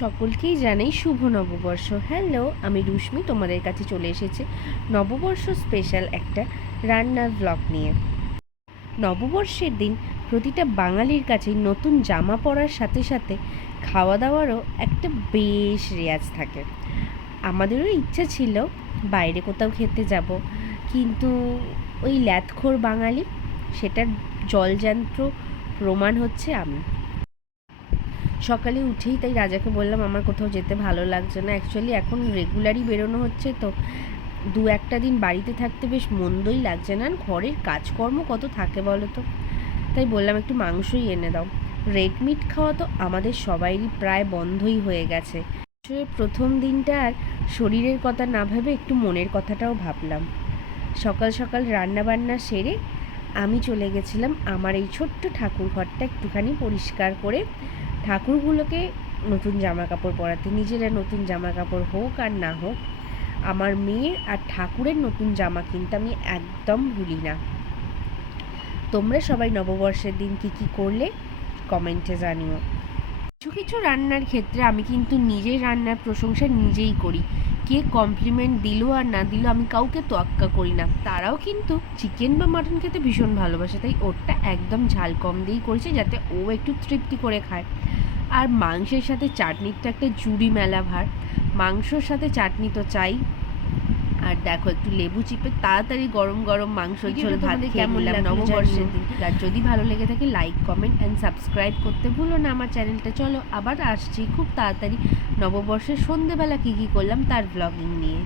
সকলকেই জানাই শুভ নববর্ষ। হ্যালো, আমি রুশ্মি তোমাদের কাছে চলে এসেছি নববর্ষ স্পেশাল একটা রান্নার ব্লগ নিয়ে। নববর্ষের দিন প্রতিটা বাঙালির কাছেই নতুন জামা পরার সাথে সাথে খাওয়া দাওয়ারও একটা বেশ রেয়াজ থাকে। আমাদেরও ইচ্ছা ছিল বাইরে কোথাও খেতে যাব, কিন্তু ওই ল্যাথখোর বাঙালি, সেটার জলযান্ত্র প্রমাণ হচ্ছে আমি। সকালে উঠেই তাই রাজাকে বললাম আমার কোথাও যেতে ভালো লাগছে না। অ্যাকচুয়ালি এখন রেগুলারই বেরোনো হচ্ছে, তো দু একটা দিন বাড়িতে থাকতে বেশ মন্দই লাগছে না। ঘরের কাজকর্ম কত থাকে বলো তো। তাই বললাম একটু মাংসই এনে দাও। রেড মিট খাওয়া তো আমাদের সবাইরই প্রায় বন্ধই হয়ে গেছে। প্রথম দিনটা আর শরীরের কথা না ভেবে একটু মনের কথাটাও ভাবলাম। সকাল সকাল রান্না বান্না সেরে আমি চলে গেছিলাম আমার এই ছোট্ট ঠাকুর ঘরটা একটুখানি পরিষ্কার করে ঠাকুরগুলোকে নতুন জামা কাপড় পরাতে। নিজেরা নতুন জামা কাপড় হোক আর না হোক, আমার মেয়ের আর ঠাকুরের নতুন জামা কিন্তু আমি একদম ভুলি না। তোমরা সবাই নববর্ষের দিন কী কী করলে কমেন্টে জানিও। কিছু কিছু রান্নার ক্ষেত্রে আমি কিন্তু নিজের রান্নার প্রশংসা নিজেই করি। কে কমপ্লিমেন্ট দিল আর না দিল আমি কাউকে তোয়াক্কা করি না। তারাও কিন্তু চিকেন বা মাটন খেতে ভীষণ ভালোবাসে, তাই ওরটা একদম ঝাল কম দিয়েই করেছে যাতে ও একটু তৃপ্তি করে খায়। আর মাংসের সাথে চাটনির তো একটা জুড়ি মেলা ভার। মাংসর সাথে চাটনি তো চাই। আর দেখো একটু লেবু চিপে তাড়াতাড়ি গরম গরম মাংস ঝোল ভাত কেমন লাগলো নববর্ষের দিন। আর যদি ভালো লেগে থাকে লাইক কমেন্ট অ্যান্ড সাবস্ক্রাইব করতে ভুলো না আমার চ্যানেলটা। চলো আবার আসছি খুব তাড়াতাড়ি নববর্ষের সন্ধেবেলা কী কী করলাম তার ব্লগিং নিয়ে।